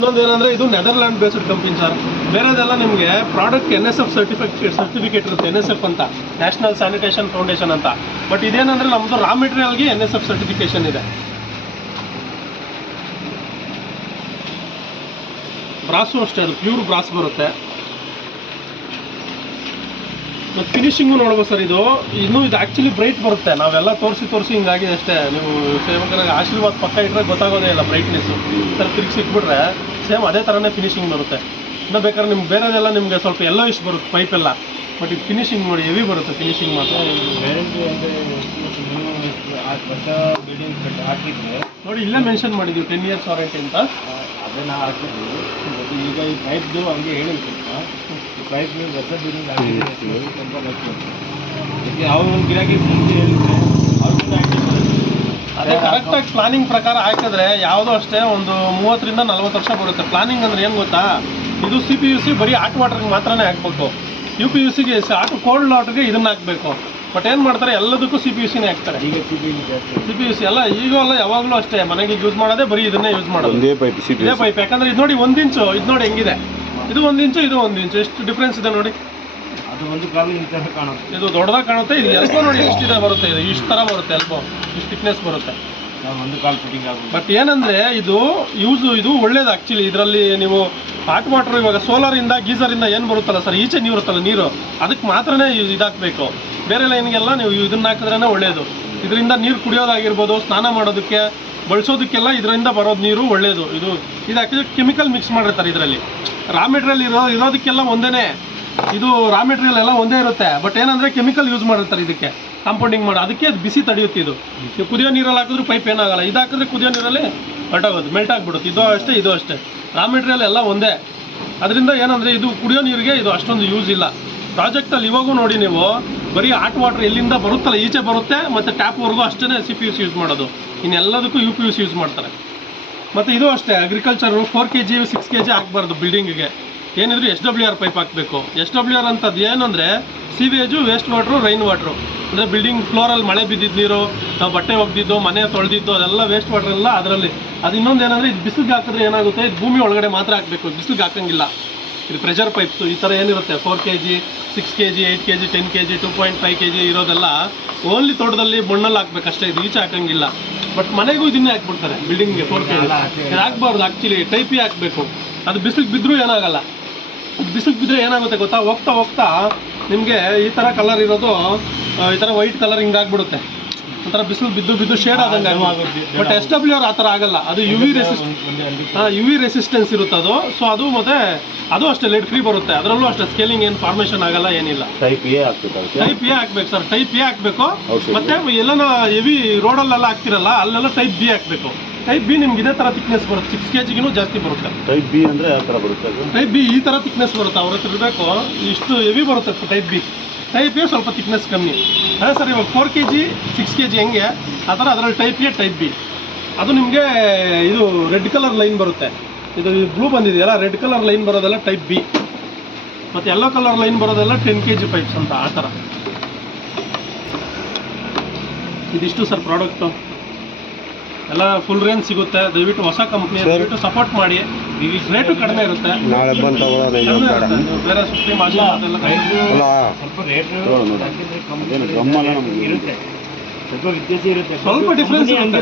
ಇನ್ನೊಂದೇನಂದ್ರೆ ಇದು Netherland based company sir. ಬೇರೆದೆಲ್ಲ ನಿಮಗೆ product NSF certificate ಇರುತ್ತೆ, NSF ಅಂತ, ನ್ಯಾಷನಲ್ ಸ್ಯಾನಿಟೇಷನ್ ಫೌಂಡೇಶನ್ ಅಂತ. ಬಟ್ ಇದೇನಂದ್ರೆ ನಮ್ಮದು ರಾ ಮೆಟೀರಿಯಲ್ಗೆ NSF ಸರ್ಟಿಫಿಕೇಶನ್ ಇದೆ. ಬ್ರಾಸು ಅಷ್ಟೇ, ಅದು ಪ್ಯೂರ್ ಬ್ರಾಸ್ ಬರುತ್ತೆ. ಮತ್ತು ಫಿನಿಶಿಂಗು ನೋಡ್ಬೋದು ಸರ್. ಇದು ಆ್ಯಕ್ಚುಲಿ ಬ್ರೈಟ್ ಬರುತ್ತೆ. ನಾವೆಲ್ಲ ತೋರಿಸಿ ಹಿಂಗಾಗಿದೆ ಅಷ್ಟೇ. ನೀವು ಸೇವಕರಾಗಿ ಆಶೀರ್ವಾದ ಪಕ್ಕ ಇಟ್ಟರೆ ಗೊತ್ತಾಗೋದೇ ಇಲ್ಲ ಬ್ರೈಟ್ನೆಸ್ಸು. ಈ ಥರ ತಿರುಗಿ ಸಿಕ್ಬಿಟ್ರೆ ಸೇಮ್ ಅದೇ ಥರನೇ ಫಿನಿಶಿಂಗ್ ಬರುತ್ತೆ. ಇನ್ನು ಬೇಕಾದ್ರೆ ನಿಮ್ಗೆ ಬೇರೆದೆಲ್ಲ ನಿಮಗೆ ಸ್ವಲ್ಪ ಎಲ್ಲೋ ಇಷ್ಟು ಬರುತ್ತೆ ಪೈಪೆಲ್ಲ. ಬಟ್ ಇದು ಫಿನಿಶಿಂಗ್ ನೋಡಿ ಹೆವಿ ಬರುತ್ತೆ ಫಿನಿಶಿಂಗ್ ಮಾತ್ರ. ನೋಡಿ ಇಲ್ಲೇ ಮೆನ್ಷನ್ ಮಾಡಿದ್ದೀವಿ 10 years ವಾರಂಟಿ ಅಂತ. ಅದನ್ನು ಹಾಕಿದ್ವಿ. ಮತ್ತು ಈಗ ಈ ಪೈಪ್ದು ಹಂಗೆ ಹೇಳಿದ್ರು ಪೈಪ್ ನೀವು ಹೊಸ ಬಿಲ್ಡಿಂಗ್ ಹಾಕಿದ್ದೀವಿ ತುಂಬ ಅದಕ್ಕೆ ಯಾವ ಒಂದು ಗಿರಾಕಿ ಮುಂದೆ ಹೇಳಿದ್ರೆ ಅದೇ ಕರೆಕ್ಟಾಗಿ ಪ್ಲಾನಿಂಗ್ ಪ್ರಕಾರ ಹಾಕಿದ್ರೆ ಯಾವುದೋ ಅಷ್ಟೇ ಒಂದು 30 ರಿಂದ 40 ವರ್ಷ ಬರುತ್ತೆ. ಪ್ಲಾನಿಂಗ್ ಅಂದರೆ ಏನು ಗೊತ್ತಾ, ಇದು CPUC ಬರೀ ಹಾಟ್ ವಾಟರ್ಗೆ ಮಾತ್ರನೇ ಹಾಕಬೇಕು. UPUCಗೆ ಕೋಲ್ಡ್ ವಾಟರ್ಗೆ ಇದನ್ನ ಹಾಕಬೇಕು. ಬಟ್ ಏನು ಮಾಡ್ತಾರೆ, ಎಲ್ಲದಕ್ಕೂ CPUCನೇ ಹಾಕ್ತಾರೆ. ಈಗ CPUC ಎಲ್ಲ ಈಗ ಅಲ್ಲ, ಯಾವಾಗಲೂ ಅಷ್ಟೇ ಮನೆಗೆ ಯೂಸ್ ಮಾಡೋದೇ ಬರೀ ಇದನ್ನೇ ಯೂಸ್ ಮಾಡೋದು. ಇದೇ ಪೈಪ್. ಯಾಕಂದ್ರೆ ಇದು ನೋಡಿ 1 ಇಂಚು, ಇದು ನೋಡಿ ಹೆಂಗಿದೆ, ಇದು 1 ಇಂಚು, ಇದು 1 ಇಂಚು, ಎಷ್ಟು ಡಿಫ್ರೆನ್ಸ್ ಇದೆ ನೋಡಿ. ಅದು ಒಂದು ಕಾಲು ಈ ಥರ ಕಾಣುತ್ತೆ, ಇದು ದೊಡ್ಡದಾಗಿ ಕಾಣುತ್ತೆ. ಇದು ಎಲ್ಬೋ ನೋಡಿ ಎಷ್ಟಿದೆ ಬರುತ್ತೆ, ಇದು ಇಷ್ಟು ಥರ ಬರುತ್ತೆ ಎಲ್ಬೋ, ಇಷ್ಟು ಥಿಕ್ನೆಸ್ ಬರುತ್ತೆ. ಒಂದು ಕಾಲು ಫಿಟ್ಟಿಂಗ್ ಆಗುತ್ತೆ. ಬಟ್ ಏನಂದರೆ ಇದು ಇದು ಒಳ್ಳೇದು ಆ್ಯಕ್ಚುಲಿ. ಇದರಲ್ಲಿ ನೀವು ಹಾಟ್ ವಾಟರ್ ಇವಾಗ ಸೋಲಾರಿಂದ ಗೀಸರಿಂದ ಏನು ಬರುತ್ತಲ್ಲ ಸರ್, ಈಚೆ ನೀರು ಬರುತ್ತಲ್ಲ ನೀರು, ಅದಕ್ಕೆ ಮಾತ್ರನೇ ಇದಾಕಬೇಕು. ಬೇರೆ ಲೈನ್ಗೆಲ್ಲ ನೀವು ಇದನ್ನ ಹಾಕಿದ್ರೇ ಒಳ್ಳೆಯದು. ಇದರಿಂದ ನೀರು ಕುಡಿಯೋದಾಗಿರ್ಬೋದು, ಸ್ನಾನ ಮಾಡೋದಕ್ಕೆ, ಬಳಸೋದಕ್ಕೆಲ್ಲ ಇದರಿಂದ ಬರೋದು ನೀರು ಒಳ್ಳೆಯದು. ಇದು ಆ್ಯಕ್ಚುಲಿ ಕೆಮಿಕಲ್ ಮಿಕ್ಸ್ ಮಾಡಿರ್ತಾರೆ ಇದರಲ್ಲಿ. ರಾ ಮೆಟೀರಿಯಲ್ ಇರೋದಕ್ಕೆಲ್ಲ ಒಂದೇ, ಇದು ರಾ ಮೆಟೀರಿಯಲ್ ಎಲ್ಲ ಒಂದೇ ಇರುತ್ತೆ. ಬಟ್ ಏನಂದರೆ ಕೆಮಿಕಲ್ ಯೂಸ್ ಮಾಡಿರ್ತಾರೆ ಇದಕ್ಕೆ ಕಾಂಪೌಂಡಿಂಗ್ ಮಾಡಿ, ಅದಕ್ಕೆ ಅದು ಬಿಸಿ ತಡೆಯುತ್ತೆ. ಇದು ಕುದಿಯೋ ನೀರಲ್ಲಿ ಹಾಕಿದ್ರೆ ಪೈಪ್ ಏನಾಗಲ್ಲ, ಇದು ಹಾಕಿದ್ರೆ ಕುದಿಯೋ ನೀರಲ್ಲಿ ಹೊರಟೋಗೋದು, ಮೆಲ್ಟ್ ಆಗಿಬಿಡುತ್ತೆ. ಇದು ಅಷ್ಟೇ ರಾ ಮೆಟೀರಿಯಲ್ ಎಲ್ಲ ಒಂದೇ. ಅದರಿಂದ ಏನಂದರೆ ಇದು ಕುಡಿಯೋ ನೀರಿಗೆ ಇದು ಅಷ್ಟೊಂದು ಯೂಸ್ ಇಲ್ಲ. ಪ್ರಾಜೆಕ್ಟಲ್ಲಿ ಇವಾಗೂ ನೋಡಿ ನೀವು ಬರೀ ಹಾಟ್ ವಾಟರ್ ಎಲ್ಲಿಂದ ಬರುತ್ತಲ್ಲ ಈಚೆ ಬರುತ್ತೆ, ಮತ್ತು ಟ್ಯಾಪ್ವರೆಗೂ ಅಷ್ಟೇ CPUC ಯೂಸ್ ಮಾಡೋದು. ಇನ್ನೆಲ್ಲದಕ್ಕೂ UPUC ಯೂಸ್ ಮಾಡ್ತಾರೆ. ಮತ್ತು ಇದು ಅಷ್ಟೇ ಅಗ್ರಿಕಲ್ಚರು 4 kg 6 kg ಹಾಕಬಾರ್ದು ಬಿಲ್ಡಿಂಗಿಗೆ. ಏನಿದ್ರು SWR ಪೈಪ್ ಹಾಕಬೇಕು. SWR ಅಂತದ್ದು ಏನಂದರೆ ಸೀವೇಜು, ವೇಸ್ಟ್ ವಾಟ್ರು, ರೈನ್ ವಾಟ್ರು. ಅಂದರೆ ಬಿಲ್ಡಿಂಗ್ ಫ್ಲೋರಲ್ಲಿ ಮಳೆ ಬಿದ್ದಿದ್ದು ನೀರು, ನಾವು ಬಟ್ಟೆ ಒಗೆದಿದ್ದು, ಮನೆ ತೊಳೆದಿದ್ದು, ಅದೆಲ್ಲ ವೇಸ್ಟ್ ವಾಟರ್ ಎಲ್ಲ ಅದರಲ್ಲಿ. ಅದು ಇನ್ನೊಂದು ಏನಂದರೆ ಇದು ಬಿಸಿಲಿಗೆ ಹಾಕಿದ್ರೆ ಏನಾಗುತ್ತೆ, ಇದು ಭೂಮಿ ಒಳಗಡೆ ಮಾತ್ರ ಹಾಕಬೇಕು, ಬಿಸಿಲಿಗೆ ಹಾಕಂಗಿಲ್ಲ. ಇದು ಪ್ರೆಷರ್ ಪೈಪ್ಸು ಈ ಥರ ಏನಿರುತ್ತೆ 4 kg 6 kg 8 kg 10 kg 2.5 kg ಇರೋದೆಲ್ಲ ಓನ್ಲಿ ತೋಟದಲ್ಲಿ ಮಣ್ಣಲ್ಲಿ ಹಾಕ್ಬೇಕಷ್ಟೇ, ಇದು ಈಚೆ ಹಾಕಂಗಿಲ್ಲ. ಬಟ್ ಮನೆಗೂ ಇದನ್ನೇ ಹಾಕ್ಬಿಡ್ತಾರೆ ಬಿಲ್ಡಿಂಗ್ಗೆ 4 kg. ಇದು ಹಾಕ್ಬಾರ್ದು ಆ್ಯಕ್ಚುಲಿ, ಟೈಪಿ ಹಾಕಬೇಕು. ಅದು ಬಿಸಿಲಿಗೆ ಬಿದ್ದರೂ ಏನಾಗಲ್ಲ. ಬಿಸಿಲಿಗೆ ಬಿದ್ದರೆ ಏನಾಗುತ್ತೆ ಗೊತ್ತಾ, ಹೋಗ್ತಾ ನಿಮಗೆ ಈ ಥರ ಕಲರ್ ಇರೋದು, ಈ ಥರ ವೈಟ್ ಕಲರ್ ಹಿಂಗಾಗ್ಬಿಡುತ್ತೆ. ಒಂಥರ ಬಿಸಿಲು ಬಿದ್ದು ಶೇಡ್ ಆದಂಗೆ ಆಗುತ್ತೆ. ಬಟ್ SWR ಆ ಥರ ಆಗಲ್ಲ. ಅದು UV ರೆಸಿಸ್ಟೆನ್ಸ್ ಇರುತ್ತೆ ಅದು. ಸೊ ಅದು ಮತ್ತೆ ಅದು ಅಷ್ಟೇ ಲೆಡ್ ಫ್ರೀ ಬರುತ್ತೆ. ಅದರಲ್ಲೂ ಅಷ್ಟೇ ಸ್ಕೇಲಿಂಗ್ ಏನು ಫಾರ್ಮೇಷನ್ ಆಗಲ್ಲ, ಏನಿಲ್ಲ. ಟೈಪ್ ಎ ಹಾಕ್ಬೇಕು ಸರ್, ಟೈಪ್ ಎ ಹಾಕಬೇಕು. ಮತ್ತೆ ಎಲ್ಲನ ಹೆವಿ ರೋಡಲ್ಲೆಲ್ಲ ಹಾಕ್ತಿರಲ್ಲ ಅಲ್ಲೆಲ್ಲ ಟೈಪ್ ಬಿ ಹಾಕಬೇಕು. ಟೈಪ್ ಬಿ ನಿಮ್ಗೆ ಇದೇ ಥರ ಥಿಕ್ನೆಸ್ ಬರುತ್ತೆ, 6 kgಗೂ ಜಾಸ್ತಿ ಬರುತ್ತೆ. ಟೈಪ್ ಬಿ ಅಂದರೆ ಯಾವ ಥರ ಬರುತ್ತೆ? ಟೈಪ್ ಬಿ ಈ ಥರ ಥಿಕ್ನೆಸ್ ಬರುತ್ತೆ. ಅವ್ರ ಹತ್ರ ಇರಬೇಕು, ಇಷ್ಟು ಹೆವಿ ಬರುತ್ತೆ ಟೈಪ್ ಬಿ. ಟೈಪ್ ಎ ಸ್ವಲ್ಪ ಥಿಕ್ನೆಸ್ ಕಮ್ಮಿ. ಅದೇ ಸರ್ ಇವಾಗ 4 kg 6 kg ಹೆಂಗೆ ಆ ಥರ ಅದರಲ್ಲಿ ಟೈಪ್ ಎ ಟೈಪ್ ಬಿ. ಅದು ನಿಮಗೆ ಇದು ರೆಡ್ ಕಲರ್ ಲೈನ್ ಬರುತ್ತೆ. ಇದು ಬ್ಲೂ ಬಂದಿದೆಯಲ್ಲ, ರೆಡ್ ಕಲರ್ ಲೈನ್ ಬರೋದೆಲ್ಲ ಟೈಪ್ ಬಿ. ಮತ್ತು ಯೆಲ್ಲೋ ಕಲರ್ ಲೈನ್ ಬರೋದೆಲ್ಲ 10 kg ಪೈಪ್ಸ್ ಅಂತ ಆ ಥರ. ಇದಿಷ್ಟು ಸರ್ ಪ್ರಾಡಕ್ಟು ಎಲ್ಲ ಫುಲ್ ರೇಂಜ್ ಸಿಗುತ್ತೆ. ದಯವಿಟ್ಟು ಹೊಸ ಕಂಪ್ನಿ, ದಯವಿಟ್ಟು ಸಪೋರ್ಟ್ ಮಾಡಿ. ರೇಟು ಕಡಿಮೆ ಇರುತ್ತೆ. ಬೇರೆ ಸುಪ್ರೀಂ ಅದೆಲ್ಲ ಸ್ವಲ್ಪ ರೇಟ್ ಸ್ವಲ್ಪ ವ್ಯತ್ಯಾಸ ಇರುತ್ತೆ, ಸ್ವಲ್ಪ ಡಿಫ್ರೆನ್ಸ್ ಇರುತ್ತೆ.